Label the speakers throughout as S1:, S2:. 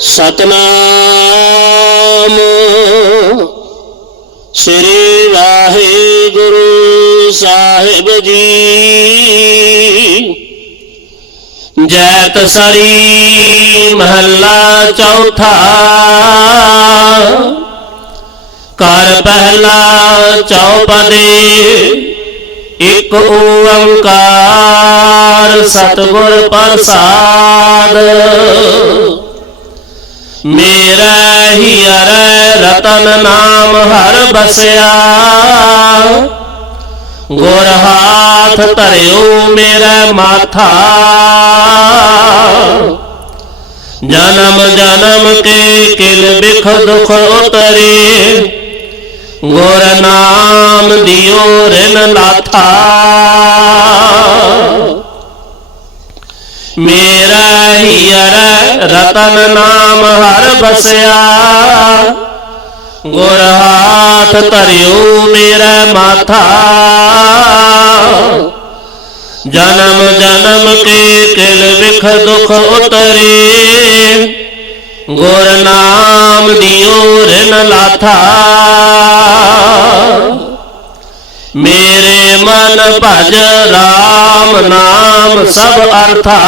S1: ਸਤਨਾਮ। ਸ੍ਰੀ ਵਾਹਿਗੁਰੂ ਸਾਹਿਬ ਜੀ। ਜੈਤ ਸਰੀ ਮਹੱਲਾ ਚੌਥਾ। ਕਰ ਪਹਿਲਾ ਚੌਪਦੇ। ਇਕ ਓੰਕਾਰ ਸਤਗੁਰ ਪ੍ਰਸਾਦ। ਮੇਰਾ ਹੀਰ ਰਤਨ ਨਾਮ ਹਰ ਬਸਿਆ। ਗੁਰ ਹਾਥ ਧਰਿਓ ਮੇਰਾ ਮਾਥਾ। ਜਨਮ ਜਨਮ ਕੇ ਕਿਲ ਬਿਖ ਦੁਖ ਉਤਰੇ। ਗੁਰ ਨਾਮ ਦਿਓ ਰਿਨ ਲਾਥਾ ਰਤਨ ਨਾਮ ਹਰ ਬਸਿਆ। ਗੁਰ ਹਾਥ ਧਰਿਓ ਮੇਰਾ ਮਾਥਾ। ਜਨਮ ਜਨਮ ਕੇ ਕਿਲ ਵਿਖ ਦੁਖ ਉਤਰੇ। ਗੁਰ ਨਾਮ ਦਿਓ ਰਿਨ ਲਾਥਾ। ਮੇਰੇ ਮਨ ਭਜ RAM ਨਾਮ ਸਭ ਅਰਥਾ।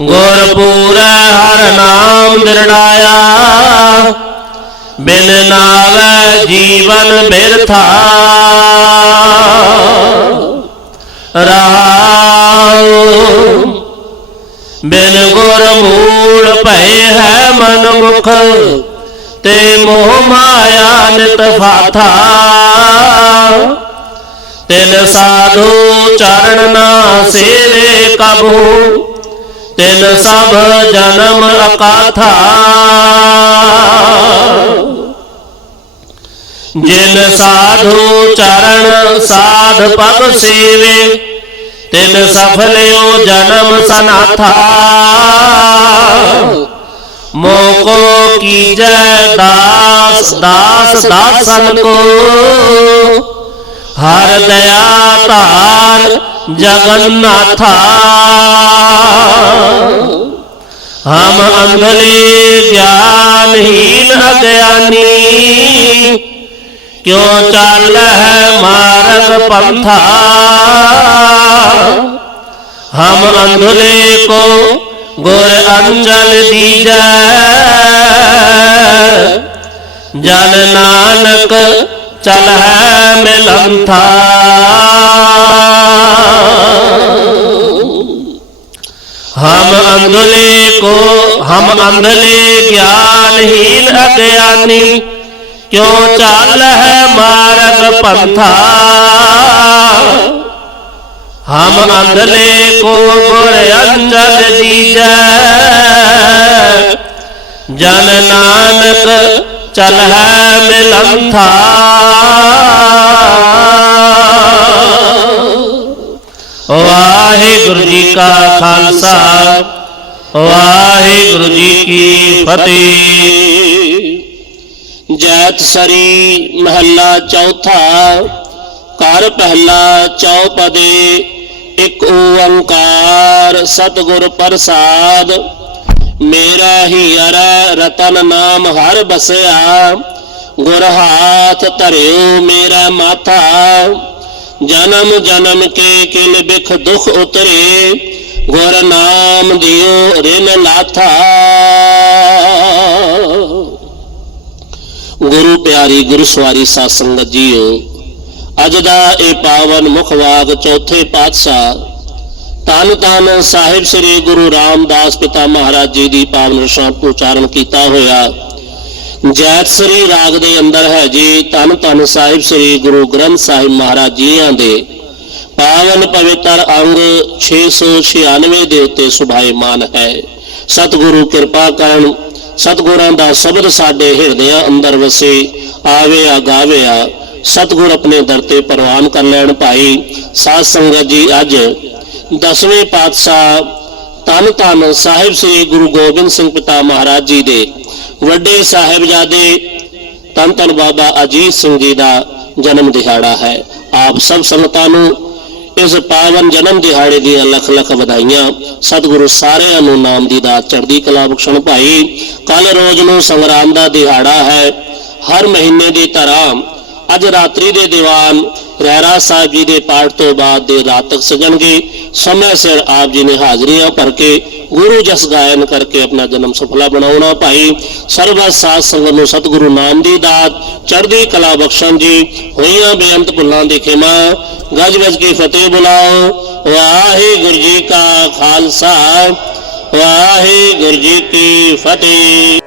S1: ਗੁਰ ਪੂਰੈ ਹਰ ਨਾਮ ਦਿਰੜਾਇਆ ਬਿਨ ਨਾਵੈ ਜੀਵਨ ਬਿਰਥਾ। ਰਹਾਉ ਬਿਨ ਗੁਰ ਮੂੜ ਭਏ ਹੈ ਮਨ ਮੁਖ ਤੇ ਮੋਹ ਮਾਇਆ ਨਿਤ ਫਾਥਾ। ਤਿਨ ਸਾਧੂ ਚਰਨ ਨਾ ਸੇਵੇ ਕਬੂ। ਤਿਨ ਸਭ ਜਨਮ ਅਕਾਥਾ। ਜਿਨ ਸਾਧੂ ਚਰਨ ਸਾਧ ਪਗ ਸੇਵੇ ਤਿਨ ਸਫਲਿਓ ਜਨਮ ਸਨਾਥਾ। ਮੋਕੋ ਕੀਜੈ ਦਾਸ ਦਾਸ ਦਾਸਨ ਕੋ। ਹਰ ਦਇਆ ਧਾਰ ਜਗਨਨਾਥਾ। ਹਮ ਅੰਧਲੇ ਗਿਆਨਹੀਨ ਅਗਿਆਨੀ, ਕਿਉ ਚੱਲ ਹੈ ਮਾਰਗ ਪੰਥਾ। ਹਮ ਅੰਧਲੇ ਕੋ ਗੁਰ ਅੰਜਲ ਦੀਜੈ। ਜਨ ਨਾਨਕ ਚਲ ਹੈ ਮਿਲੰਥਾ ਹਮ ਅੰਧਲੇ ਕੋ, ਹਮ ਅੰਧਲੇ ਗਿਆਨਹੀਨ ਅਗਿਆਨੀ, ਕਿਉ ਚੱਲ ਹੈ ਮਾਰਗ ਪੰਥਾ? ਹਮ ਅੰਧਲੇ ਕੋ ਗੁਰ ਅੰਜਲ ਚਲ ਹੈ ਮਿਲੰਥਾ ਵਾਹਿਗੁਰੂ ਜੀ ਕਾ ਖਾਲਸਾ, ਵਾਹਿਗੁਰੂ ਜੀ ਕੀ ਫਤਿਹ। ਜੈਤ ਸਰੀ ਮਹੱਲਾ ਚੌਥਾ, ਘਰ ਪਹਿਲਾ ਚੌਪਦੇ, ਇੱਕ ਓੰਕਾਰ ਸਤਿਗੁਰ ਪ੍ਰਸਾਦ। ਮੇਰਾ ਹੀ ਹੀਰ ਰਤਨ ਨਾਮ ਹਰ ਬਸਿਆ। ਗੁਰ ਹਾਥ ਧਰਿਓ ਮੇਰਾ ਮਾਥਾ। ਜਨਮ ਜਨਮ ਕੇ ਕਿਲ ਬਿਖ ਦੁਖ ਉਤਰੇ। ਗੁਰ ਨਾਮ ਦਿਓ ਰਿਨ ਲਾਥਾ। ਗੁਰੂ ਪਿਆਰੀ ਗੁਰੂ ਸਵਾਰੀ ਸਾਧ ਸੰਗਤ ਜੀਓ, ਅੱਜ ਦਾ ਇਹ ਪਾਵਨ ਮੁਖਵਾਦ ਚੌਥੇ ਪਾਤਸ਼ਾਹ ਤਨ ਤਨ ਸਾਹਿਬ ਸ੍ਰੀ ਗੁਰੂ ਰਾਮਦਾਸ ਪਿਤਾ ਮਹਾਰਾਜ ਜੀ ਦੀ ਪਾਵਨ ਰਚਨਾ ਉਚਾਰਨ ਕੀਤਾ ਹੋਇਆ। ਜੈਤ ਸ੍ਰੀ ਰਾਗ ਦੇ ਅੰਦਰ ਹੈ ਜੀ ਤਨ ਤਨ ਸਾਹਿਬ ਸ੍ਰੀ ਗੁਰੂ ਗ੍ਰੰਥ ਸਾਹਿਬ ਮਹਾਰਾਜ ਜੀਆਂ ਦੇ। ਪਾਵਨ ਪਵਿੱਤਰ ਅੰਗ 696 ਦੇ ਉੱਤੇ ਸੁਭਾਇਮਾਨ ਹੈ। ਸਤਿਗੁਰੂ ਕਿਰਪਾ ਕਰਨ, ਸਤਿਗੁਰਾਂ ਦਾ ਸ਼ਬਦ ਸਾਡੇ ਹਿਰਦਿਆਂ ਅੰਦਰ ਵਸੇ, ਆਵੇ ਆ ਗਾਵੇ ਆ। ਸਤਿਗੁਰ ਆਪਣੇ ਦਰ ਤੇ ਪ੍ਰਵਾਨ ਕਰ ਲੈਣ ਭਾਈ। ਸਾਧ ਸੰਗਤ ਜੀ ਅੱਜ ਦਸਵੇਂ ਪਾਤਸ਼ਾਹ ਤਨ ਤਨ ਸਾਹਿਬ ਸ੍ਰੀ ਗੁਰੂ ਗੋਬਿੰਦ ਸਿੰਘ ਪਿਤਾ ਮਹਾਰਾਜ ਜੀ ਦੇ ਵੱਡੇ ਸਾਹਿਬਜ਼ਾਦੇ ਤਨ ਤਨ ਬਾਬਾ ਅਜੀਤ ਸਿੰਘ ਜੀ ਦਾ ਜਨਮ ਦਿਹਾੜਾ ਹੈ। ਆਪ ਸਭ ਸੰਗਤਾਂ ਨੂੰ ਇਸ ਪਾਵਨ ਜਨਮ ਦਿਹਾੜੇ ਦੀਆਂ ਲੱਖ ਲੱਖ ਵਧਾਈਆਂ। ਸਤਿਗੁਰੂ ਸਾਰਿਆਂ ਨੂੰ ਨਾਮ ਦੀ ਦਾਤ, ਚੜ੍ਹਦੀ ਕਲਾ ਬਖਸ਼ਣ ਭਾਈ। ਕੱਲ ਰੋਜ਼ ਨੂੰ ਸੰਗਰਾਮ ਦਾ ਦਿਹਾੜਾ ਹੈ। ਹਰ ਮਹੀਨੇ ਦੀ ਤਰ੍ਹਾਂ ਅੱਜ ਰਾਤਰੀ ਦੇ ਦੀਵਾਨ ਰਹਿਰਾ ਸਾਹਿਬ ਜੀ ਦੇ ਪਾਠ ਤੋਂ ਬਾਅਦ ਦੇ ਰਾਤ ਤੱਕ ਸਜਣਗੇ। ਸਮੇਂ ਸਿਰ ਆਪ ਜੀ ਨੇ ਹਾਜ਼ਰੀਆਂ ਭਰ ਕੇ ਗੁਰੂ ਜਸ ਗਾਇਨ ਕਰਕੇ ਆਪਣਾ ਜਨਮ ਸਫਲਾ ਬਣਾਉਣਾ ਭਾਈ। ਸਰਬਤ ਸਾਧ ਸੰਗਤ ਨੂੰ ਸਤਿਗੁਰੂ ਨਾਮ ਦੀ ਦਾਤ, ਚੜ੍ਹਦੀ ਕਲਾ ਬਖਸ਼ਣ ਜੀ। ਹੋਈਆਂ ਬੇਅੰਤ ਭੁੱਲਾਂ ਦੇ ਖਿਮਾ, ਗਜ ਗਜ ਕੇ ਫਤਿਹ ਬੁਲਾਓ। ਵਾਹਿਗੁਰੂ ਜੀ ਕਾ ਖਾਲਸਾ, ਵਾਹਿਗੁਰੂ ਜੀ ਕੀ ਫਤਿਹ।